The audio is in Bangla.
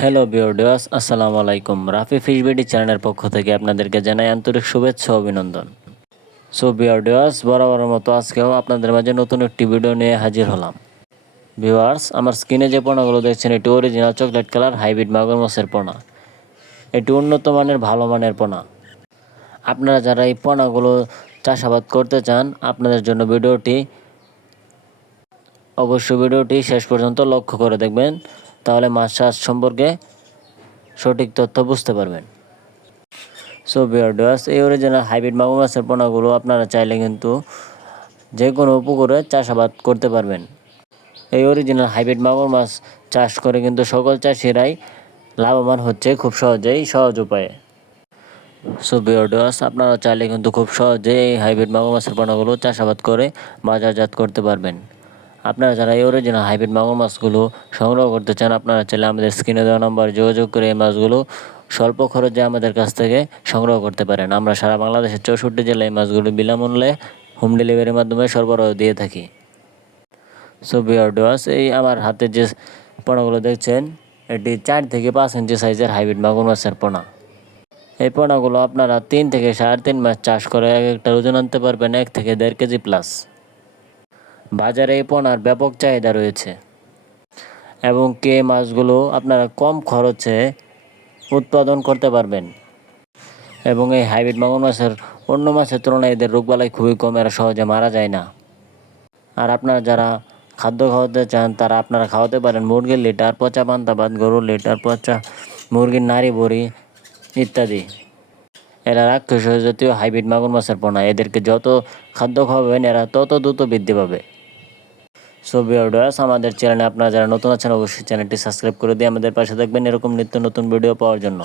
হ্যালো বিওডিওস আসসালামু আলাইকুম রাফি ফিশ বিডি চ্যানেলের পক্ষ থেকে আপনাদেরকে জানাই আন্তরিক শুভেচ্ছা অভিনন্দন। সো বিওডিওস বরাবরের মতো আজকেও আপনাদের মাঝে নতুন একটি ভিডিও নিয়ে হাজির হলাম। ভিউয়ার্স আমার স্ক্রিনে যে পোনাগুলো দেখছেন, এটি অরিজিনাল চকলেট কালার হাইব্রিড মাগুর মাছের পোনা। এটি উন্নত মানের, ভালো মানের পোনা। আপনারা যারা এই পোনাগুলো চাষাবাদ করতে চান, আপনাদের জন্য ভিডিওটি অবশ্যই ভিডিওটি শেষ পর্যন্ত লক্ষ্য করে দেখবেন। তাহলে মাছ চাষ সম্পর্কে সঠিক তথ্য বুঝতে পারবেন। সো বিয়ার্ডাস এই অরিজিনাল হাইব্রিড মাগুর মাছের পোনাগুলো আপনারা চাইলে কিন্তু যে কোনো পুকুরে চাষাবাদ করতে পারবেন। এই অরিজিনাল হাইব্রিড মাগুর মাছ চাষ করে কিন্তু সকল চাষিরাই লাভবান হচ্ছে খুব সহজেই, সহজ উপায়ে। সো বিয়ার্ডাস আপনারা চাইলে কিন্তু খুব সহজেই হাইব্রিড মাগুর মাছের পোনাগুলো চাষাবাদ করে বাজারজাত করতে পারবেন। আপনারা যারা এই অরিজিনাল হাইব্রিড মাগুর মাছগুলো সংগ্রহ করতে চান, আপনারা চাইলে আমাদের স্ক্রিনে দেওয়া নম্বর যোগাযোগ করে এই মাছগুলো স্বল্প খরচে আমাদের কাছ থেকে সংগ্রহ করতে পারেন। আমরা সারা বাংলাদেশের চৌষট্টি জেলায় এই মাছগুলো বিনামূল্যে হোম ডেলিভারির মাধ্যমে সরবরাহ দিয়ে থাকি। সো বিয়ার্ডোয়াস এই আমার হাতে যে পোনাগুলো দেখছেন, এটি চার থেকে পাঁচ ইঞ্চি সাইজের হাইব্রিড মাগুর মাছের পোনা। এই পোনাগুলো আপনারা তিন থেকে সাড়ে তিন মাস চাষ করে এক একটা ওজন আনতে পারবেন, এক থেকে দেড় কেজি প্লাস বাজারে এই পোনার ব্যাপক চাহিদা রয়েছে। এবং কে মাছগুলো আপনারা কম খরচে উৎপাদন করতে পারবেন। এবং এই হাইব্রিড মাগুর মাছের অন্য মাছের তুলনায় এদের রোগবালাই খুবই কম, এরা সহজে মারা যায় না। আর আপনারা যারা খাদ্য খাওয়াতে চান, তারা আপনারা খাওয়াতে পারেন মুরগির লিটার, পচা পান্তা ভাত গরুর লিটার, পচা মুরগির নাড়ি, বড়ি ইত্যাদি। এরা রাক্ষস জাতীয় হাইব্রিড মাগুর মাছের পোনা। এদেরকে যত খাদ্য খাওয়াবেন, এরা তত দ্রুত বৃদ্ধি পাবে। সো ভিউয়ার্স আমাদের চ্যানেলে আপনারা যারা নতুন আছেন, অবশ্যই চ্যানেলটি সাবস্ক্রাইব করে দিয়ে আমাদের পাশে থাকবেন। এরকম নিত্য নতুন ভিডিও পাওয়ার জন্য।